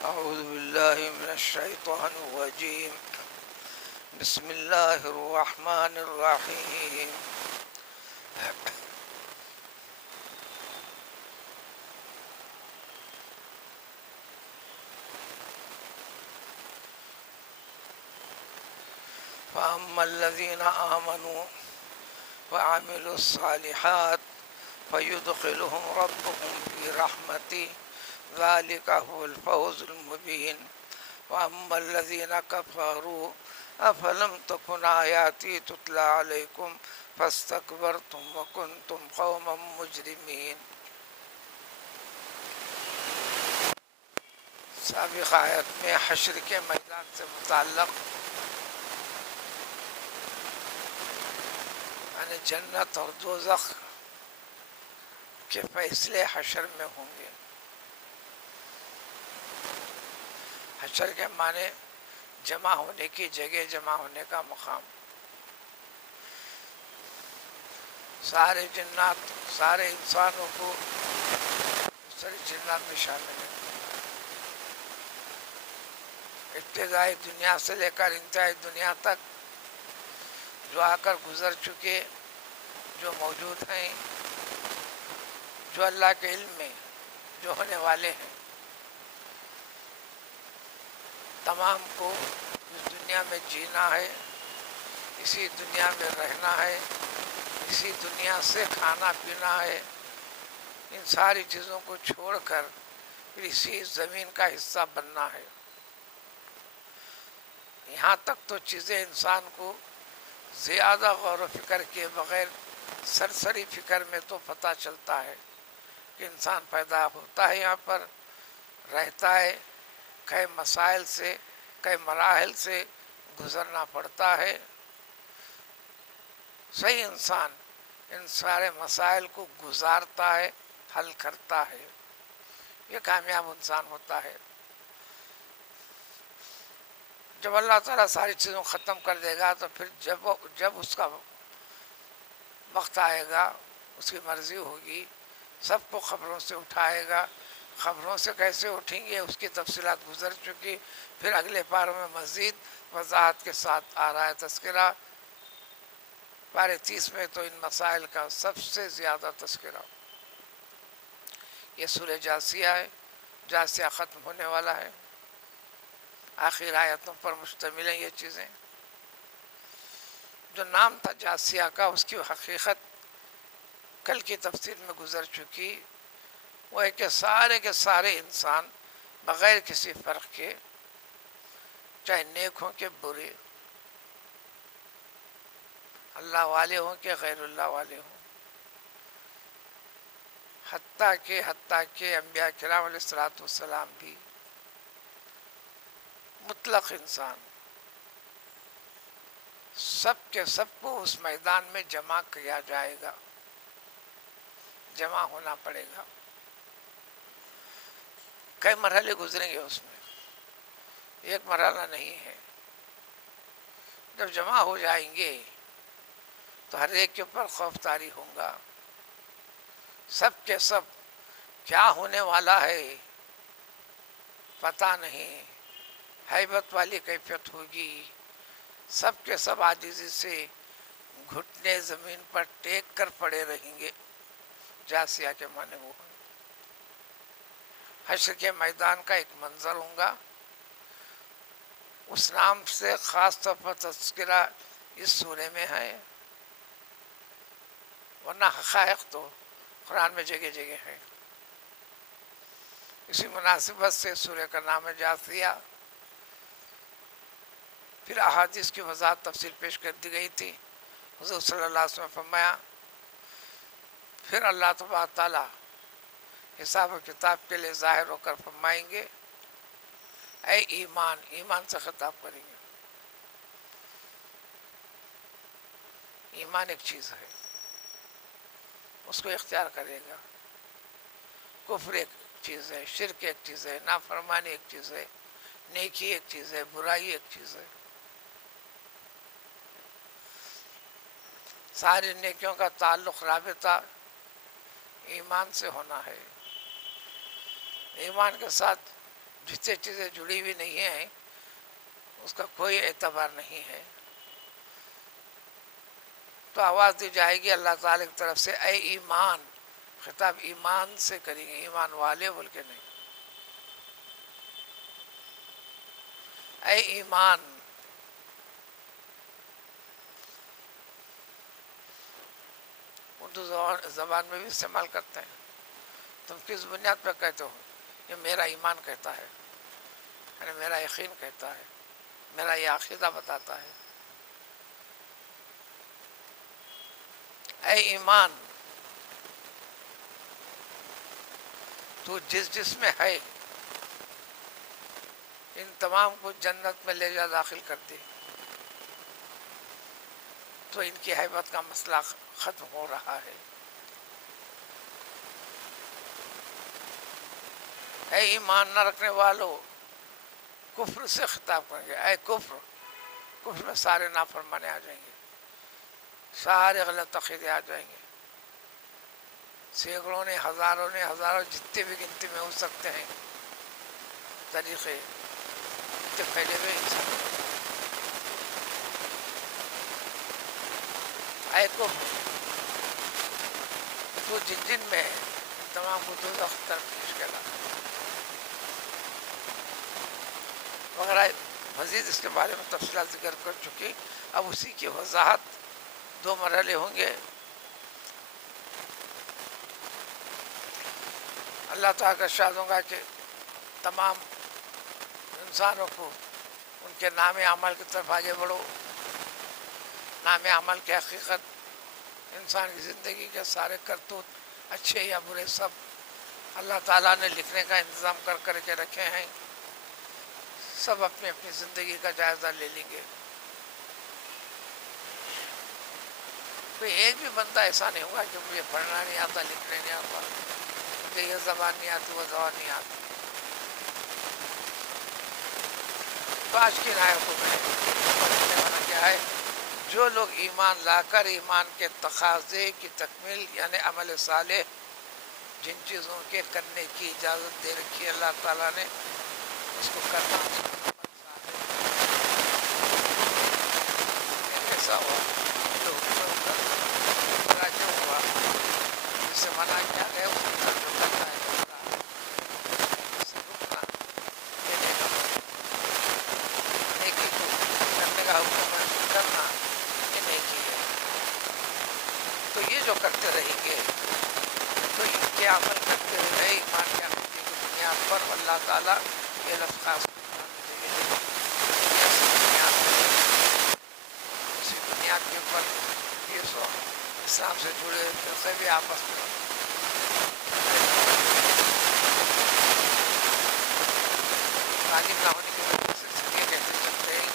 أعوذ بالله من الشيطان الرجيم. بسم الله الرحمن الرحيم. فأما الذين آمنوا وعملوا الصالحات فيدخلهم ربهم في رحمته ذلك هو الفوز المبين. وأما الذين كفروا أفلم تكن آياتي تتلى عليكم فاستكبرتم وكنتم قوما مجرمين. سابق آیت میں حشر کے میدان سے متعلق یعنی جنت اور دوزخ کے فیصلے حشر میں ہوں گے. حشر کے معنی جمع ہونے کی جگہ، جمع ہونے کا مقام. سارے جنات، سارے انسانوں کو سارے جنات میں شامل ہیں. ابتدائی دنیا سے لے کر انتہائی دنیا تک جو آ کر گزر چکے، جو موجود ہیں، جو اللہ کے علم میں جو ہونے والے ہیں، تمام کو اس دنیا میں جینا ہے، اسی دنیا میں رہنا ہے، اسی دنیا سے کھانا پینا ہے. ان ساری چیزوں کو چھوڑ کر پھر اسی زمین کا حصہ بننا ہے. یہاں تک تو چیزیں انسان کو زیادہ غور و فکر کے بغیر سرسری فکر میں تو پتہ چلتا ہے کہ انسان پیدا ہوتا ہے، یہاں پر رہتا ہے، کئی مسائل سے، کئی مراحل سے گزرنا پڑتا ہے. صحیح انسان ان سارے مسائل کو گزارتا ہے، حل کرتا ہے، یہ کامیاب انسان ہوتا ہے. جب اللہ تعالیٰ ساری چیزوں ختم کر دے گا تو پھر جب اس کا وقت آئے گا، اس کی مرضی ہوگی، سب کو خبروں سے اٹھائے گا. خبروں سے کیسے اٹھیں گے اس کی تفصیلات گزر چکی. پھر اگلے پاروں میں مزید وضاحت کے ساتھ آ رہا ہے تذکرہ. پارے 30 میں تو ان مسائل کا سب سے زیادہ تذکرہ. یہ سورہ جاثیہ ہے. جاثیہ ختم ہونے والا ہے، آخر آیتوں پر مشتمل ہیں یہ چیزیں. جو نام تھا جاثیہ کا، اس کی حقیقت کل کی تفسیر میں گزر چکی. وہ ہے کہ سارے انسان بغیر کسی فرق کے، چاہے نیک ہوں کہ برے، اللہ والے ہوں کہ غیر اللہ والے ہوں، حتیٰ کہ انبیاء کرام علیہ الصلوۃ والسلام بھی، مطلق انسان، سب کے سب کو اس میدان میں جمع کیا جائے گا، جمع ہونا پڑے گا. کئی مرحلے گزریں گے اس میں، ایک مرحلہ نہیں ہے. جب جمع ہو جائیں گے تو ہر ایک کے اوپر خوف طاری ہوگا. سب کے سب کیا ہونے والا ہے پتہ نہیں، ہیبت والی کیفیت ہوگی. سب کے سب عاجزی سے گھٹنے زمین پر ٹیک کر پڑے رہیں گے. جاثیہ کے معنی وہ ہے. حشر کے میدان کا ایک منظر ہوگا. اس نام سے خاص طور پر تذکرہ اس سورے میں ہے، ورنہ حقائق تو قرآن میں جگہ جگہ ہے. اسی مناسبت سے سورہ کا نام ہے جاثیہ. پھر احادیث کی وضاحت تفصیل پیش کر دی گئی تھی. حضور صلی اللہ علیہ وسلم نے فرمایا پھر اللہ تبارک تعالیٰ حساب و کتاب کے لیے ظاہر ہو کر فرمائیں گے اے ایمان سے خطاب کریں گے. ایمان ایک چیز ہے، اس کو اختیار کرے گا. کفر ایک چیز ہے، شرک ایک چیز ہے، نافرمانی ایک چیز ہے، نیکی ایک چیز ہے، برائی ایک چیز ہے. ساری نیکیوں کا تعلق، رابطہ ایمان سے ہونا ہے. ایمان کے ساتھ جتنے چیزیں جڑی ہوئی نہیں ہیں اس کا کوئی اعتبار نہیں ہے. تو آواز دی جائے گی اللہ تعالیٰ کی طرف سے اے ایمان. خطاب ایمان سے کریں گے, ایمان والے بول کے نہیں. اے ایمان. اردو زبان میں بھی استعمال کرتے ہیں. تم کس بنیاد پہ کہتے ہو؟ یہ میرا ایمان کہتا ہے, یعنی میرا یقین کہتا ہے, میرا یہ عقیدہ بتاتا ہے. اے ایمان, تو جس میں ہے ان تمام کو جنت میں لے جا داخل کر دے. تو ان کی ہیبت کا مسئلہ ختم ہو رہا ہے. اے ایمان نہ رکھنے والو, کفر سے خطاب کریں گے. اے کفر, کفر میں سارے نافرمانے آ جائیں گے, سارے غلط عقیدے آ جائیں گے. سینکڑوں نے, ہزاروں جتنے بھی گنتی میں ہو سکتے ہیں طریقے اتنے پھیلے ہوئے انسان. اے کفر, تو جن میں تمام کو دوزخ طرف مشکلات وغیرہ مزید اس کے بارے میں تفصیلات ذکر کر چکی. اب اسی کی وضاحت دو مرحلے ہوں گے. اللہ تعالیٰ کا ارشاد ہوگا کہ تمام انسانوں کو ان کے نام عمل کی طرف آگے بڑھو. نام عمل کی حقیقت انسان کی زندگی کے سارے کرتوت اچھے یا برے سب اللہ تعالیٰ نے لکھنے کا انتظام کر کے رکھے ہیں. سب اپنی اپنی زندگی کا جائزہ لے لیں گے. کوئی ایک بھی بندہ ایسا نہیں ہوگا کہ مجھے پڑھنا نہیں آتا, لکھنے نہیں آتا, مجھے یہ زبان نہیں آتی, وہ زبان نہیں آتی. تو آج کی آیتوں میں پڑھنے والا کیا ہے؟ جو لوگ ایمان لا کر ایمان کے تقاضے کی تکمیل یعنی عمل صالح, جن چیزوں کے کرنے کی اجازت دے رکھی ہے اللہ تعالیٰ نے اس کو کرنا, ایسا ہوا جو راجع ہوا جس سے منع کیا گیا اس کے ساتھ جو کرنا ہے اس سے رکنا, نیکی کو کرنے کا حکم کرنا, یہ نیکی ہے. تو یہ جو کرتے رہیں گے تو ان کے عمل کرتے رہے ایمان کے عقیدے کی بنیاد پر اللہ تعالیٰ یہ لفظ خاص اسی بنیاد کے اوپر یہ سو اسلام سے جڑے فرقے بھی آپس میں تعلیم نہ ہونے کی وجہ سے سکے کہتے چلتے ہیں.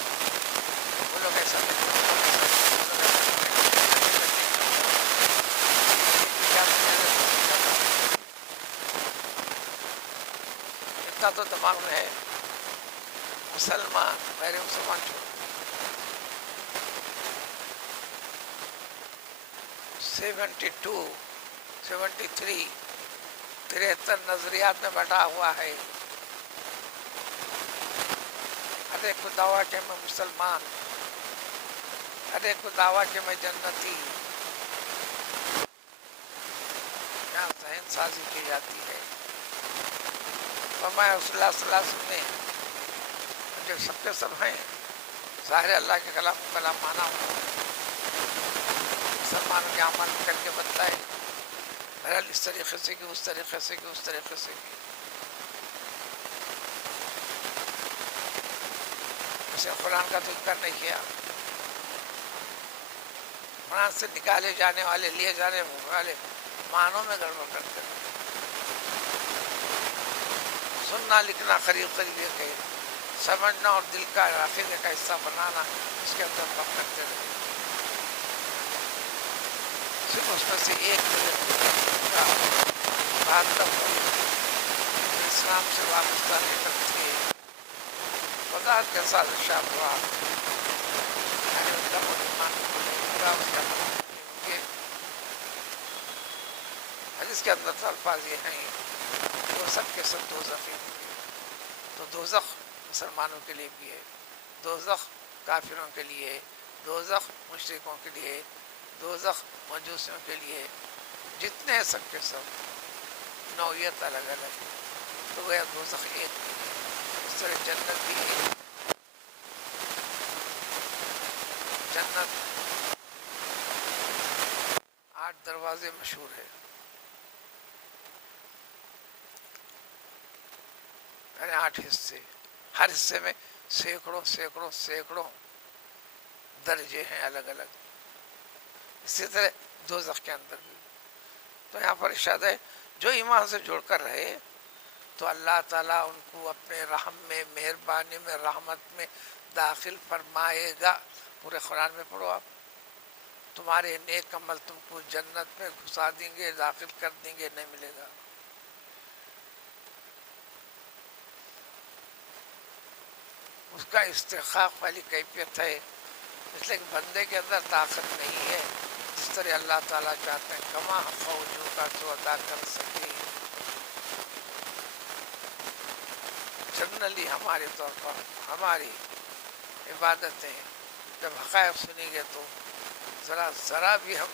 وہ لوگ ایسا اتنا تو دماغ میں ہے, مسلمان غیر مسلمان چھوڑ 72 73 73 نظریات میں بٹا ہوا ہے. ہر ایک کو دعویٰ کہ میں مسلمان, ہر ایک کو دعویٰ کہ میں جنتی. یہاں ذہن سازی کی جاتی ہے. فرمایا رسول اللہ صلی اللہ علیہ وسلم نے جو سب کے سب ہیں ظاہر اللہ کے کلام کو کلام مانا ہوا, مسلمانوں کے عمل کر کے بتلائے, بہرحال اس طریقے سے کہ اس طریقے سے کہ اس طریقے سے کہ اسے قرآن کا تو انکار نہیں کیا. قرآن سے نکالے جانے والے, لیے جانے والے معنوں میں گڑبڑ کرتے ہیں. سننا لکھنا قریب یہ کہ سمجھنا اور دل کا عقیدے کا حصہ بنانا, اس کے اندر کم کرتے رہے. صرف اس میں سے ایک بات اسلام سے وابستہ نہیں کرتی ہے. وضاحت کے ساتھ ارشاد ہوا یعنی ان کا ایمان پورا اس کا حدیث کے اندر تو الفاظ یہ ہیں وہ سب کے سب دوزخی ہوں گے. تو دوزخ مسلمانوں کے لیے بھی ہے، دوزخ کافروں کے لیے، دوزخ مشرکوں کے لیے، دوزخ مجوسیوں کے لیے، جتنے سب کے سب نوعیت الگ الگ. تو گویا دوزخ ایک ہے. اس طرح جنت بھی ایک. جنت 8 دروازے مشہور ہے، یعنی 8 حصے، ہر حصے میں سینکڑوں سینکڑوں سینکڑوں درجے ہیں الگ الگ. اسی طرح دوزخ کے اندر بھی. تو یہاں پر ارشاد ہے جو ایمان سے جڑ کر رہے تو اللہ تعالیٰ ان کو اپنے رحم میں، مہربانی میں، رحمت میں داخل فرمائے گا. پورے قرآن میں پڑھو آپ، تمہارے نیک عمل تم کو جنت میں گھسا دیں گے، داخل کر دیں گے، نہیں ملے گا. اس کا استحقاق والی کیفیت ہے، اس لیے کہ بندے کے اندر طاقت نہیں ہے جس طرح اللہ تعالیٰ چاہتے ہیں کما فوجوں کا تو ادا کر سکے. جنرلی ہمارے طور پر ہماری عبادتیں جب حقائق سنیں گے تو ذرا بھی ہم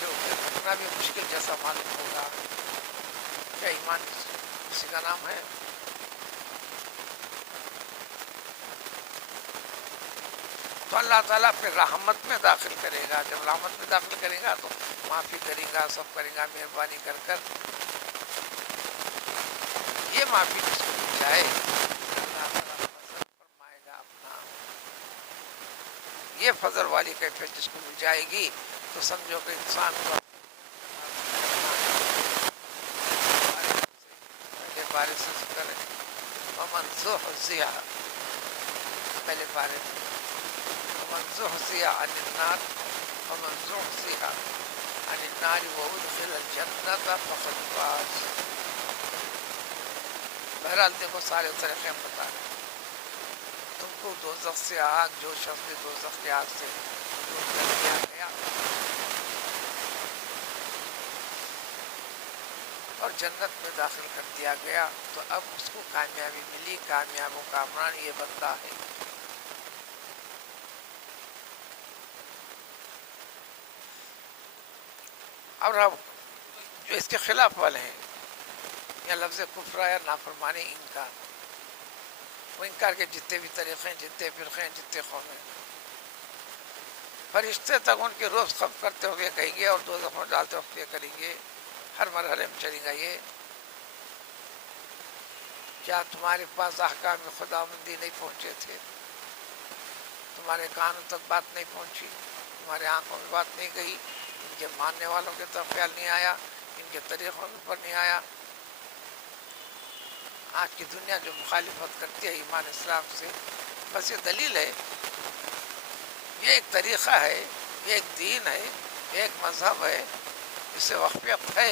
جو اتنا بھی مشکل جیسا معلوم ہوگا. کیا ایمان اسی کا نام ہے؟ تو اللہ تعالیٰ پھر رحمت میں داخل کرے گا. جب رحمت میں داخل کرے گا تو معافی کرے گا، سب کرے گا، مہربانی کر کر. یہ معافی جس کو مل جائے اللہ تعالیٰ فضل فرمائے گا اپنا. یہ فضل والی کیفیت جس کو مل جائے گی تو سمجھو کہ انسان کو پہلے بارے سے ذکر ہے ومن زحزح، پہلے بارے میں ومن زحزح عن النار ومن زحزح عن النار وادخل الجنة فقد فاز. بہرحال دیکھو سارے طریقے ہم بتا رہے ہیں. تم کو دوزخ سے آگ، جو شخص بھی دوزخ کی آگ سے دور کر دیا گیا اور جنت میں داخل کر دیا گیا تو اب اس کو کامیابی ملی. کامیاب و کامران یہ بندہ ہے. اور اب جو اس کے خلاف والے ہیں یا لفظ کفر یا نافرمانی، انکار، وہ انکار کے جتنے بھی طریقے ہیں، جتنے فرقے ہیں، جتنے قوم ہیں، فرشتے تک ان کے روز خف کرتے ہوئے کہیں گے اور دوزخ میں ڈالتے وقت یہ کریں گے. ہر مرحلے میں چلے گا. یہ کیا تمہارے پاس احکام خداوندی نہیں پہنچے تھے؟ تمہارے کانوں تک بات نہیں پہنچی؟ تمہارے آنکھوں میں بات نہیں گئی؟ ان کے ماننے والوں کے طرف خیال نہیں آیا؟ ان کے طریقوں پر نہیں آیا؟ آج کی دنیا جو مخالفت کرتی ہے ایمان اسلام سے، بس یہ دلیل ہے، یہ ایک طریقہ ہے، یہ ایک دین ہے، یہ ایک مذہب ہے، اس سے واقفیت ہے،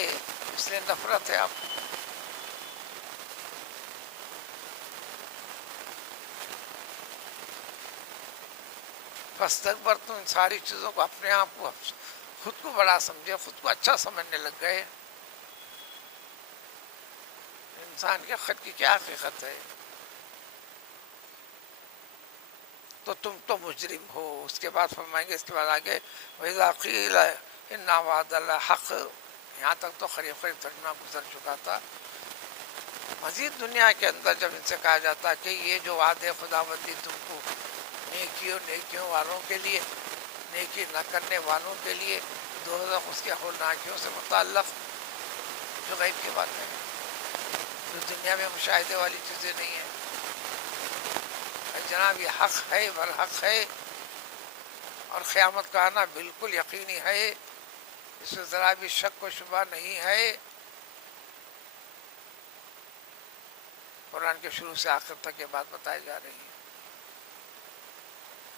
اس لیے نفرت ہے. آپ فاستکبر تو ان ساری چیزوں کو اپنے آپ کو خود کو بڑا سمجھے، خود کو اچھا سمجھنے لگ گئے. انسان کے خود کی کیا حقیقت ہے؟ تو تم تو مجرم ہو. اس کے بعد فرمائیں گے، اس کے بعد آگے وَإِذَا قِيلَ إِنَّ وَعْدَ اللَّهِ حَقٌّ. یہاں تک تو قریب قریب ترجمہ گزر چکا تھا. مزید دنیا کے اندر جب ان سے کہا جاتا کہ یہ جو وعدے خداوندی تم کو نیکیوں والوں کے لیے، نیکی نہ کرنے والوں کے لیے، دوزخ اس کے ہولناکیوں سے متعلق، جو غیب کی بات ہے، جو دنیا میں مشاہدے والی چیزیں نہیں ہیں. جناب یہ حق ہے، برحق ہے، اور قیامت کا آنا بالکل یقینی ہے، اس میں ذرا بھی شک و شبہ نہیں ہے. قرآن کے شروع سے آخر تک یہ بات بتائی جا رہی ہے.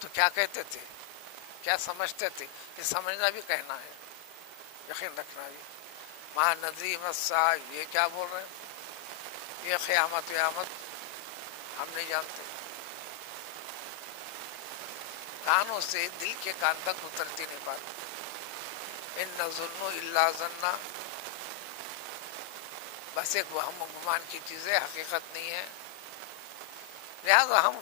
تو کیا کہتے تھے، کیا سمجھتے تھے؟ یہ سمجھنا بھی کہنا ہے، یقین رکھنا بھی. ماں ندیم الساعہ، یہ کیا بول رہے ہیں؟ یہ قیامت ہم نہیں جانتے. کانوں سے دل کے کان تک اترتی نہیں پاتی. ان نظن الا ظنا، بس ایک وہم و گمان کی چیزیں، حقیقت نہیں ہے. لہذا ہم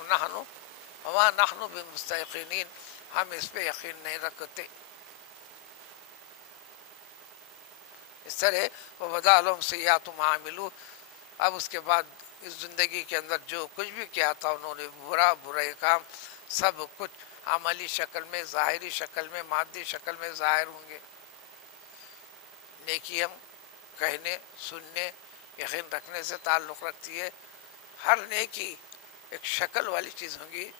وما نحن بمستيقنين، ہم اس پہ یقین نہیں رکھتے. اس طرح وبدا لهم سیئات ما عملوا، اب اس کے بعد اس زندگی کے اندر جو کچھ بھی کیا تھا انہوں نے برے کام، سب کچھ عملی شکل میں، ظاہری شکل میں، مادی شکل میں ظاہر ہوں گے. نیکی ہم کہنے، سننے، یقین رکھنے سے تعلق رکھتی ہے. ہر نیکی ایک شکل والی چیز ہوں گی.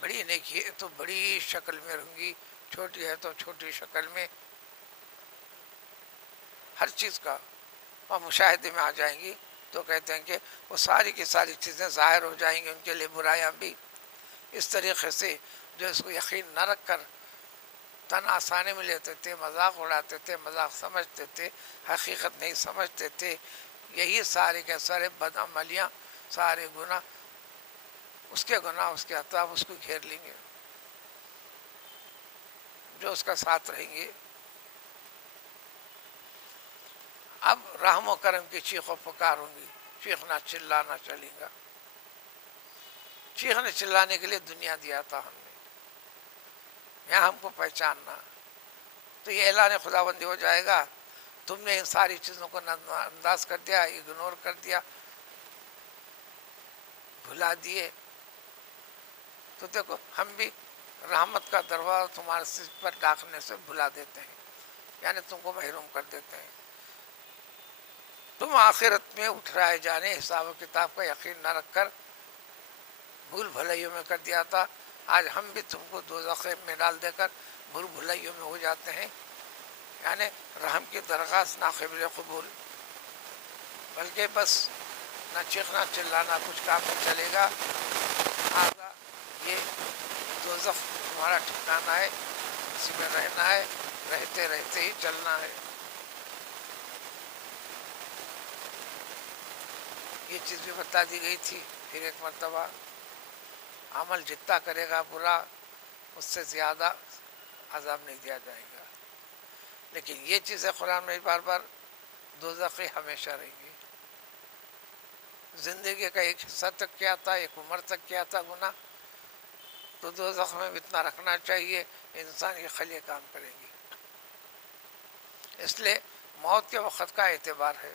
بڑی نیکی ہے تو بڑی شکل میں ہوں گی، چھوٹی ہے تو چھوٹی شکل میں. ہر چیز کا اور مشاہدے میں آ جائیں گی. تو کہتے ہیں کہ وہ ساری کی ساری چیزیں ظاہر ہو جائیں گی، ان کے لیے برائیاں بھی. اس طریقے سے جو اس کو یقین نہ رکھ کر تن آسانی میں لیتے تھے، مذاق اڑاتے تھے، مذاق سمجھتے تھے، حقیقت نہیں سمجھتے تھے، یہی سارے کے سارے بد عملیاں، سارے گناہ، اس کے گناہ، اس کے عذاب اس کو گھیر لیں گے جو اس کا ساتھ رہیں گے. اب رحم و کرم کی چیخ و پکار ہوں گی، چیخنا چلانا چلے گا. چیخنے چلانے کے لیے دنیا دیا تھا ہم نے، یہاں ہم کو پہچاننا. تو یہ اعلان خداوندی ہو جائے گا، تم نے ان ساری چیزوں کو نظر انداز کر دیا، اگنور کر دیا، بھلا دیے. تو دیکھو ہم بھی رحمت کا دروازہ تمہارے سر پر ڈاکنے سے بھلا دیتے ہیں، یعنی تم کو محروم کر دیتے ہیں. تم آخرت میں اٹھائے جانے حساب و کتاب کا یقین نہ رکھ کر بھول بھلائیوں میں کر دیا تھا. آج ہم بھی تم کو دوزخ میں ڈال دے کر بھول بھلائیوں میں ہو جاتے ہیں. یعنی رحم کی درخواست ناقابل قبول، بلکہ بس نہ چیخنا چلانا کچھ کام نہیں چلے گا. آگا یہ دوزخ تمہارا ٹھکانا ہے، اسی میں رہنا ہے، رہتے رہتے ہی چلنا ہے. یہ چیز بھی بتا دی گئی تھی. پھر ایک مرتبہ عمل جتنا کرے گا برا، اس سے زیادہ عذاب نہیں دیا جائے گا. لیکن یہ چیزیں قرآن میں بار بار دوزخی ہمیشہ رہیں گی. زندگی کا ایک حصہ تک کیا تھا، ایک عمر تک کیا تھا گناہ، تو دوزخ میں اتنا رکھنا چاہیے، انسان یہ خلیے کام کرے گی. اس لیے موت کے وقت کا اعتبار ہے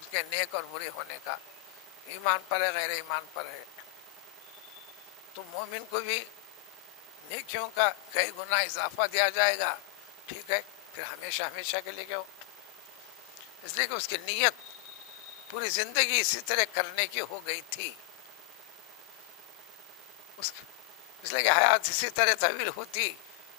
اس کے نیک اور برے ہونے کا. ایمان پر ہے، غیر ایمان پر ہے. تو مومن کو بھی نیکیوں کا کئی گنا اضافہ دیا جائے گا، ٹھیک ہے، پھر ہمیشہ ہمیشہ کے لیے کیوں؟ اس لیے کہ اس کی نیت پوری زندگی اسی طرح کرنے کی ہو گئی تھی. اس لیے کہ حیات اسی طرح طویل ہوتی،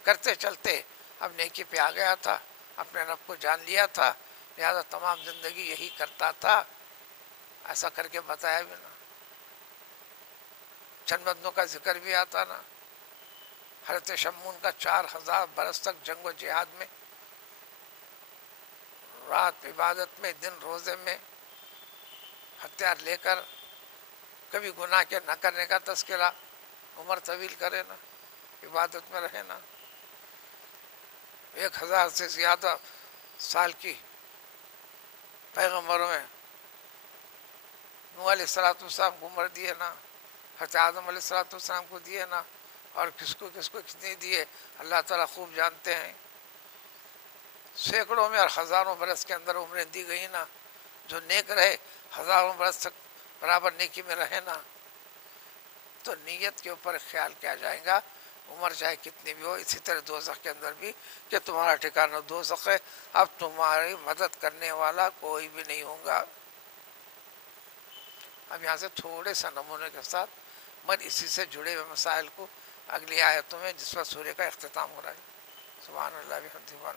کرتے چلتے اب نیکی پہ آ گیا تھا، اپنے رب کو جان لیا تھا، لہٰذا تمام زندگی یہی کرتا تھا. ایسا کر کے بتایا بھی نا. چند بندوں کا ذکر بھی آتا نا. حضرت شمعون کا 4000 برس تک جنگ و جہاد میں، رات عبادت میں، دن روزے میں، ہتھیار لے کر، کبھی گناہ کے نہ کرنے کا تذکرہ. عمر طویل کرے نا، عبادت میں رہے نا. 1000 سے زیادہ سال کی پیغمبروں میں نوح علیہ السلام کو عمر دیے نا، حضرت آدم علیہ السلام کو دیے نا، اور کس کو کتنے دیے اللہ تعالیٰ خوب جانتے ہیں. سینکڑوں میں اور ہزاروں برس کے اندر عمریں دی گئی نا. جو نیک رہے ہزاروں برس تک برابر نیکی میں رہے نا. تو نیت کے اوپر خیال کیا جائے گا، عمر چاہے کتنی بھی ہو. اسی طرح دوزخ کے اندر بھی کہ تمہارا ٹھکانہ دوزخ ہے، اب تمہاری مدد کرنے والا کوئی بھی نہیں ہوگا. اب یہاں سے تھوڑے سا نمونے کے ساتھ مگر اسی سے جڑے ہوئے مسائل کو اگلی آیتوں میں جس پر سورہ کا اختتام ہو رہا ہے. سبحان اللہ بحمدہ.